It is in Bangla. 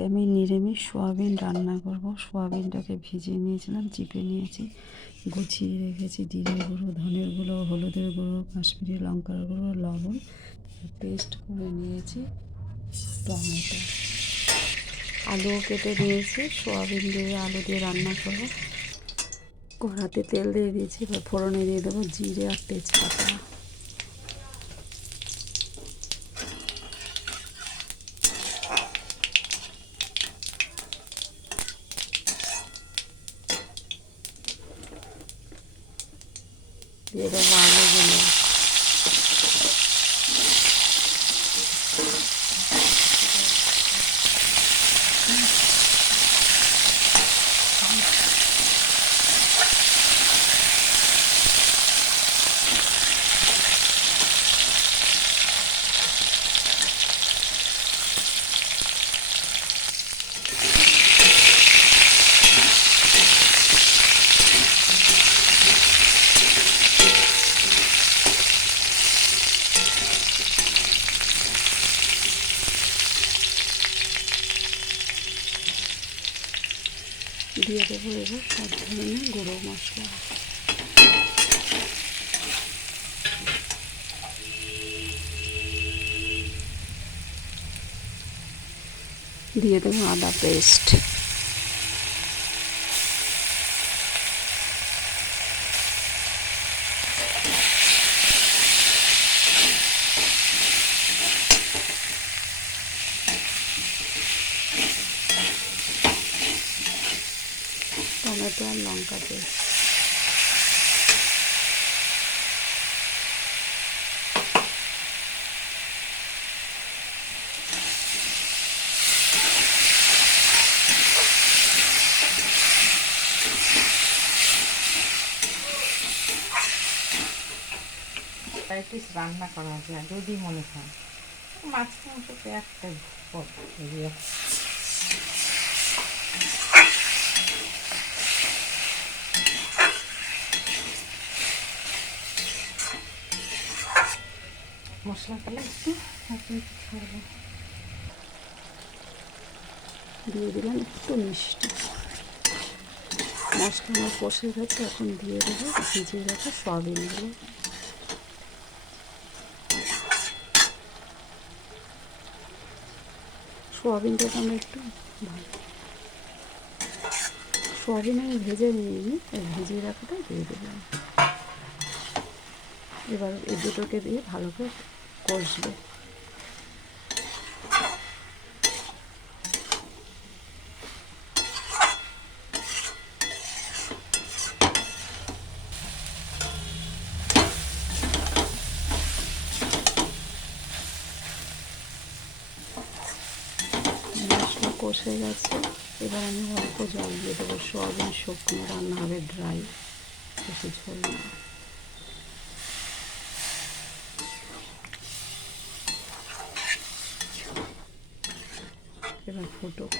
আজকে আমি নিরামিষ সোয়াবিন রান্না করব। সোয়াবিনটাকে ভিজিয়ে নিয়েছিলাম, চিপে নিয়েছি, গুছিয়ে রেখেছি। জিরে গুঁড়ো, ধনের গুঁড়ো, হলুদের গুঁড়ো, কাশ্মীরি লঙ্কার গুঁড়ো, লবণ, পেস্ট করে নিয়েছি। টমেটো, আলুও কেটে নিয়েছি। সোয়াবিন দিয়ে আলু দিয়ে রান্না করব। কড়াতে তেল দিয়ে দিয়েছি, এবার ফোড়নে দিয়ে দেবো জিরে আর তেজপাতা। দিয়ে দেবো আলুগুলো। দিয়ে দেবো এবার সব ধরনের গুঁড়ো মশলা। দিয়ে দেবো আদা পেস্ট। টমেটো আর লঙ্কা পেস্ট। ভ্যারাইটিস রান্না করা যায় যদি মনে হয়। মাছ মাংসতে একটাই মশলা পেলে একটু ছাড়বো। দিয়ে দিলাম একটু মিষ্টি। মশলা আমার কষে গেছে, এখন দিয়ে দেবো ভিজিয়ে রাখা সয়াবিনগুলো। সোয়াবিনটাকে আমি একটু সোয়াবিন আমি ভেজে নিইনি, ভিজিয়ে রাখাটা দিয়ে দিলাম। এবার এই দুটোকে দিয়ে ভালো করে কষবে। মশলা কষে গেছে, এবার আমি অল্প জল দিয়ে দেবো। সোয়াবিন শুকনো রান্না হবে, ড্রাই, বেশি ঝোল না। এবার ফুটুক।